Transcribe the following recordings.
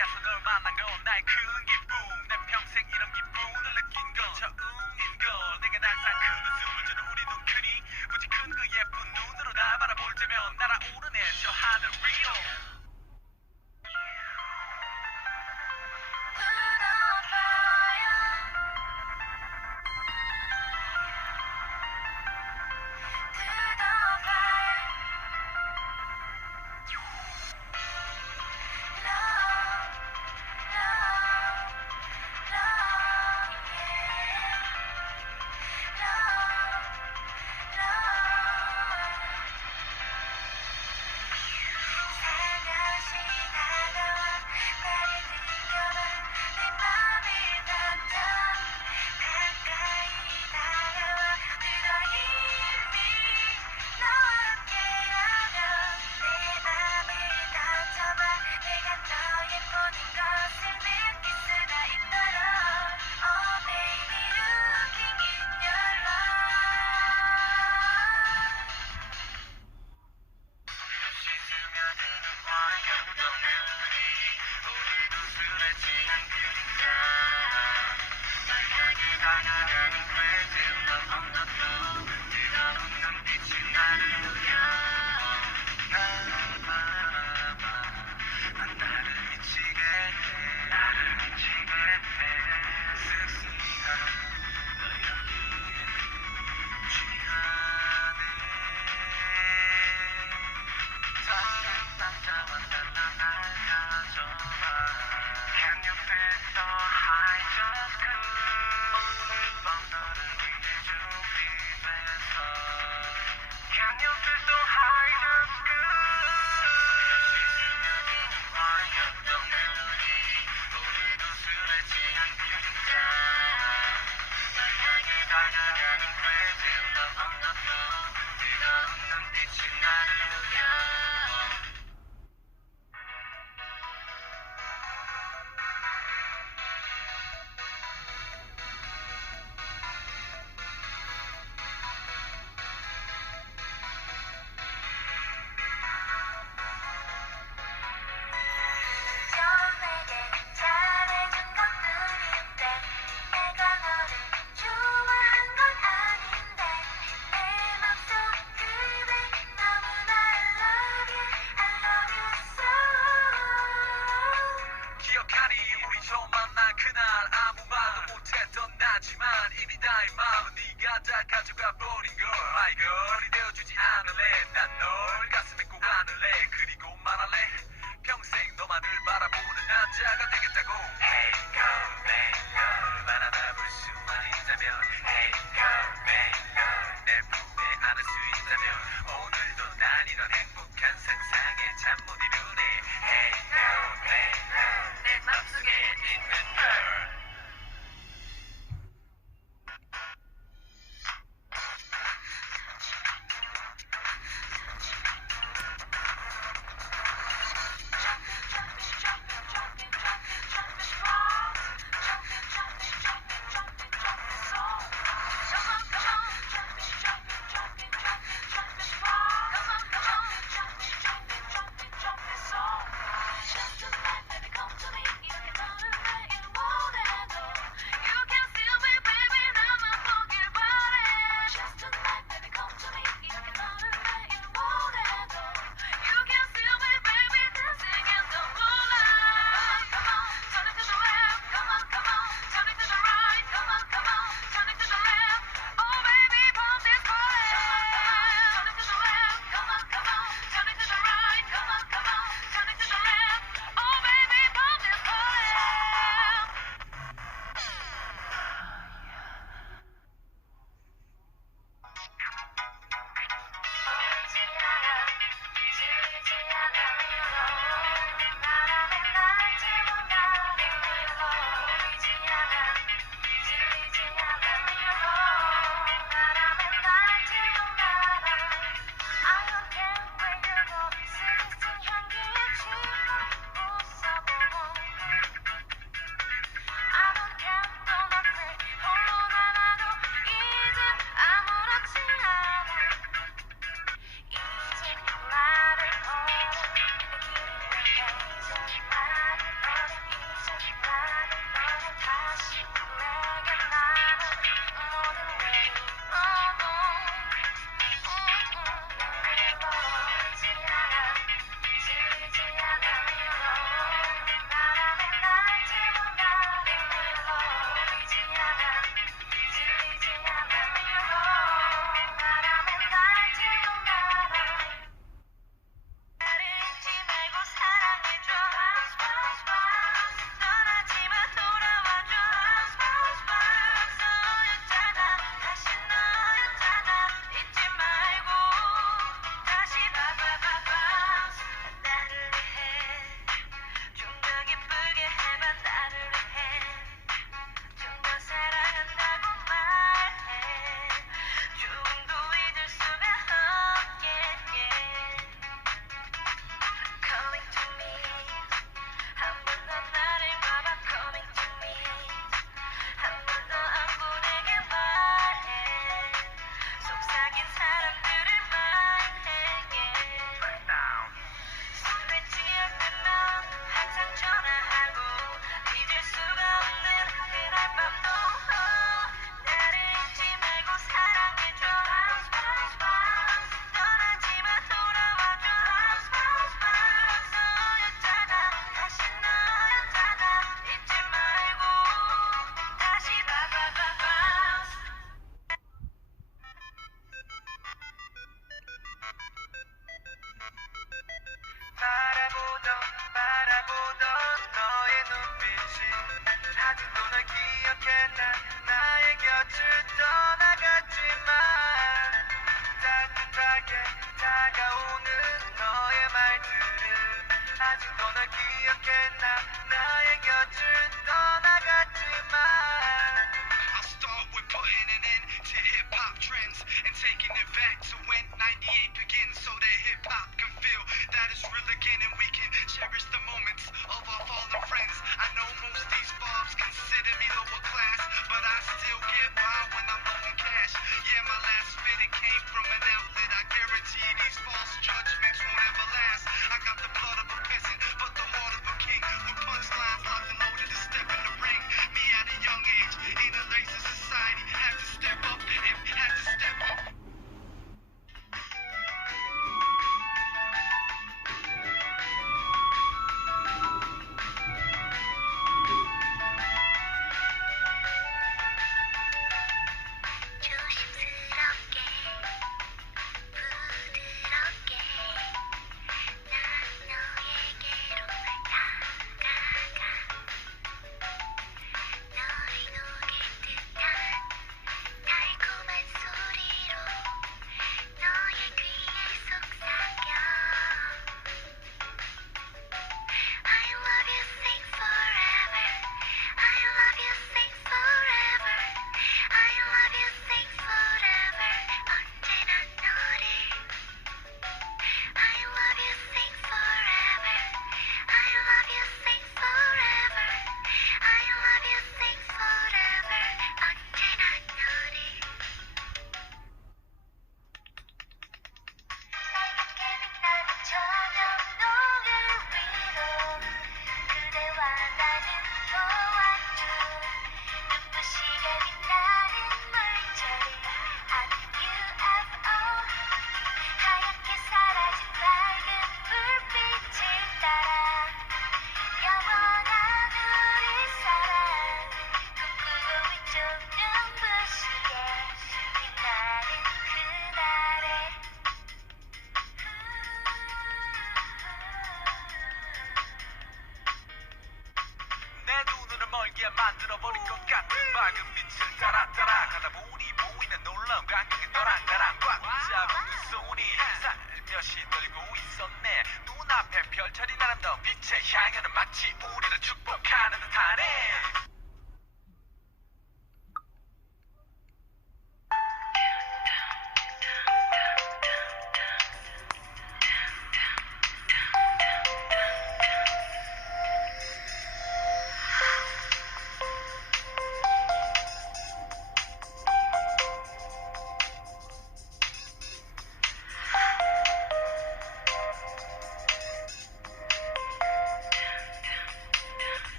세상에서 널 만난 건 나의 큰 기쁨 내 평생 이런 기쁨을 느낀 건 처음인 걸 내가 항상 큰 웃음을 주는 우리 눈크니 무지 큰 그 예쁜 눈으로 날 바라볼 때면 날아오르네 저 하늘 위로 기억하니 우리 처음 만난 그날 아무 말도 못했던 나지만 이미 나의 마음은 네가 다 가져가 버린 걸 My girl이 되어주지 않을래 난 널 가슴에 꼭 안을래 그리고 말할래 평생 너만을 바라보는 남자가 되겠다고 Hey girl, baby girl 말 하나 볼 수만 있다면 Hey girl, baby girl 내 품에 안을 수 있다면 오늘도 난 이런 행복한 상상에 잠 못 이루네 Hey girl, baby girl 내 맘속에 있는 girl 바라보던 너의 눈빛이 아직도 널 기억해. 난 나의 곁을 떠나갔지만 따뜻하게 다가오는 너의 말들을 아직도 널 기억해. 난 나의 곁을 떠나갔지만 I'll start with putting an end to hip-hop trends and taking it back to when 98 begins so that hip-hop can feel that it's real again and we can cherish the moments of our fallen friends. I know most these bobs consider me lower class, but I still get by when I'm low on cash. Yeah, my last spit it came from an outlet. I guarantee these false judgments won't ever last. I got the blood of a peasant, but the heart of a king. With punchlines locked and loaded to step in the ring. Me at a young age, in a lace of society, had to step up and had to step up. 조심스럽게 부드럽게 난 너에게로 다가가 너를 녹일 듯한 달콤한 소리로 너의 귀에 속삭여 I love you sing forever I love you sing forever I love you sing forever 언제나 너를 I love you sing forever I love you sing forever I love you sing forever 언제나 너를 밝게 빛나는 저녁 노을 위로 그대와 나는 보았죠 눈부시게 빛나는 물체리 I'm UFO 하얗게 사라진 밝은 불빛을 따라 영원한 우리 사랑 꿈꾸고 있죠 눈부시게 빛나는 그날에 내 눈을 멀게 만들어버린 것 같은 밝은 빛을 따라 따라가다 보니 보이는 놀라운 광경에 너랑 나랑 꽉 잡은 두 손이 살며시 떨고 있었네 눈앞에 별처리 나란다운 빛의 향연은 마치 우리를 축복하는 듯하네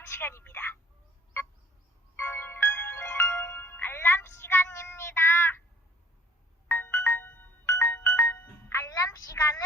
알람 시간입니다. 알람 시간입니다. 알람 시간을